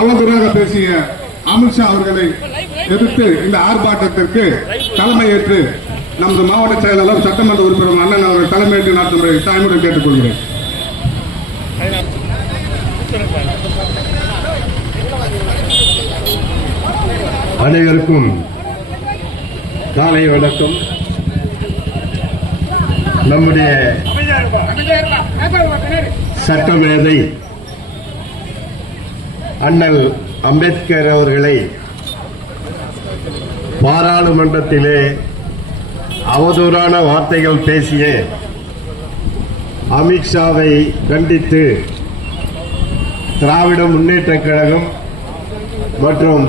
அவதூறாக பேசிய அமித்ஷா அவர்களை எதிர்த்து இந்த ஆர்ப்பாட்டத்திற்கு தலைமையேற்று நமது மாவட்ட செயலாளர் சட்டமன்ற உறுப்பினர் அண்ணன் அவர்கள் தலைமையேற்று நடத்தும் தாய்முறை கேட்டுக்கொள்கிறேன். அனைவருக்கும் காலை வணக்கம். நம்முடைய சட்டமேதை அண்ணல் அம்பேத்கர் அவர்களை பாராளுமன்றத்திலே அவதூறான வார்த்தைகள் பேசிய அமித்ஷாவை கண்டித்து திராவிட முன்னேற்றக் கழகம் மற்றும்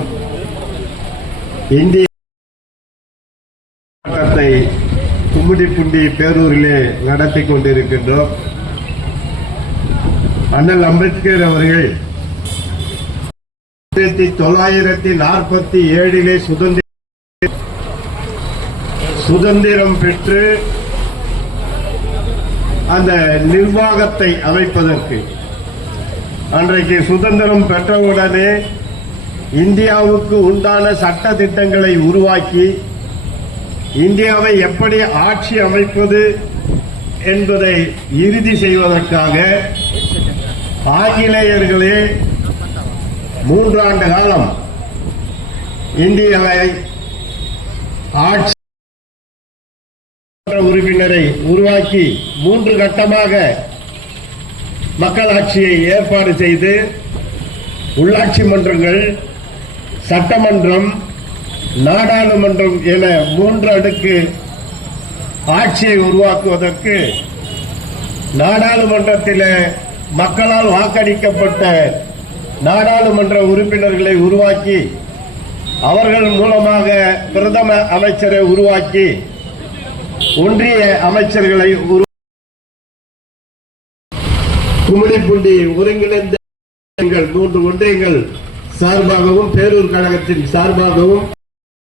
இந்திய போராட்டத்தை கும்மிடிப்பூண்டி பேரூரிலே நடத்தி கொண்டிருக்கின்றோம். அண்ணல் அம்பேத்கர் அவர்கள் 1947 சுதந்திரம் பெற்று அந்த நிர்வாகத்தை அமைப்பதற்கு அன்றைக்கு சுதந்திரம் பெற்றவுடனே இந்தியாவுக்கு உண்டான சட்ட திட்டங்களை உருவாக்கி இந்தியாவை எப்படி ஆட்சி அமைப்பது என்பதை இறுதி செய்வதற்காக ஆங்கிலேயர்களே 3 ஆண்டு காலம் இந்தியாவை ஆட்சி உறுப்பினரை உருவாக்கி 3 கட்டமாக மக்களாட்சியை ஏற்பாடு செய்து உள்ளாட்சி மன்றங்கள், சட்டமன்றம், நாடாளுமன்றம் என 3 அடுக்கு ஆட்சியை உருவாக்குவதற்கு நாடாளுமன்றத்தில் மக்களால் வாக்களிக்கப்பட்ட நாடாளுமன்ற உறுப்பினர்களை உருவாக்கி அவர்கள் மூலமாக பிரதம அமைச்சரை உருவாக்கி ஒன்றிய அமைச்சர்களை கும்மிடிப்பூண்டி ஒருங்கிணைந்த 3 ஒன்றியங்கள் சார்பாகவும் பேரூர் கழகத்தின் சார்பாகவும்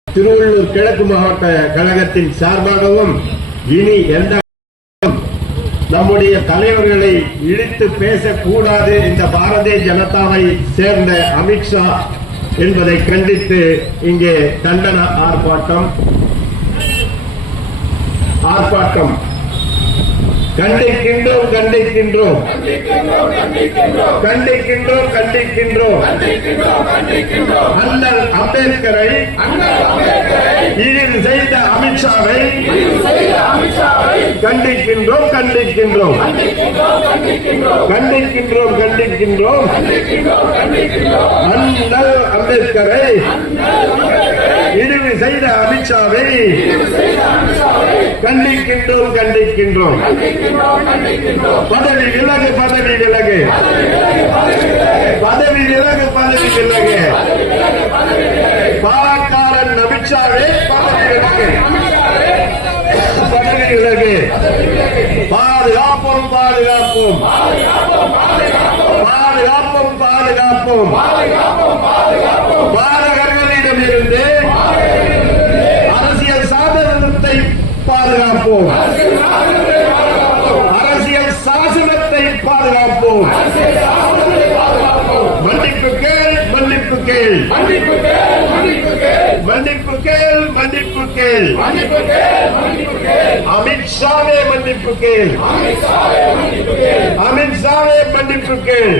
திருவள்ளூர் கிழக்கு மாவட்ட கழகத்தின் சார்பாகவும் இனி எந்த நம்முடைய தலைவர்களை இழுத்து பேசக்கூடாது இந்த பாரதிய ஜனதாவை சேர்ந்த அமித்ஷா என்பதை கண்டித்து இங்கே கண்டன ஆர்ப்பாட்டம் கண்டிக்கின்றோம் கண்டிக்கின்றோம் கண்டிக்கின்றோம் கண்டிக்கின்றோம் அண்ணல் அம்பேத்கரை இழிவு செய்த அமித்ஷாவை கண்டிக்கின்றோம் கண்டிக்கின்றோம் கண்டிக்கின்றோம் கண்டிக்கின்றோம் அண்ணல் அம்பேத்கரை இழிவு செய்த அமித்ஷாவை கண்டிக்கின்றோம் கண்டிக்கின்றோம். பதவி விலகு பதவி விலகு பதவி விலகு பதவி விலகு பாலக்காரன் அமித்ஷாவே பதவி விலகு பதவி விலகு. பாதுகாப்போம் பாதுகாப்போம் பாதுகாப்போம் பாதுகாப்போம் பாலகர்களிடமிருந்து அரசியல் சாதனத்தை பாதுகாப்போம் அரசியல் சாசனத்தை பாதுகாப்போம். மன்னிப்பு கேள் மன்னிப்பு கேள் மன்னிப்பு கேள் மன்னிப்பு கேள் அமித்ஷாவே மன்னிப்பு கேள் அமித்ஷாவே மன்னிப்பு கேள்.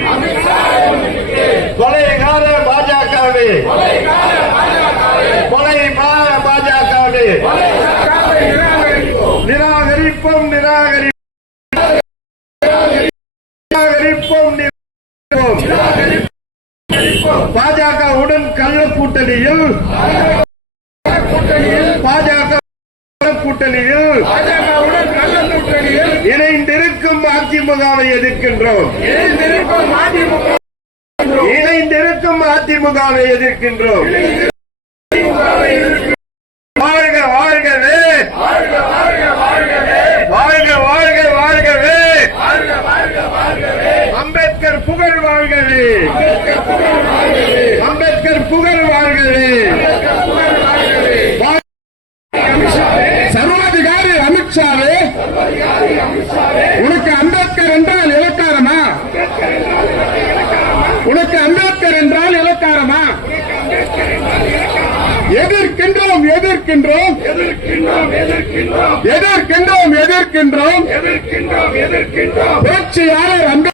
கொலைகார பாஜகவே கொலை பாஜகவே நிராகரிப்போம் நிராகரிப்போம் பாஜக உடன் கள்ள கூட்டணியில் இணைந்திருக்கும் அதிமுகவை எதிர்க்கின்றோம் இணைந்திருக்கும் அதிமுகவை எதிர்க்கின்றோம். வாழ்க வாழ்கவே வாழ்க வாழ்க வாழ்கவே அம்பேத்கர் புகழ் வாழ்கவே அம்பேத்கர் புகழ் வாழ்கவே. சர்வாதிகாரி அமித்ஷாவே உனக்கு அம்பேத்கர் என்றால் இலக்காரமா? உனக்கு அம்பேத்கர் அம்பேத்கர் என்றால் இலக்காரமா? எதிர்க்கின்றோம் எதிர்க்கின்றோம் எதிர்க்கின்றோம் எதிர்க்கின்றோம் எதிர்க்கின்றோம் புரட்சியாளர் அம்பேத்கர்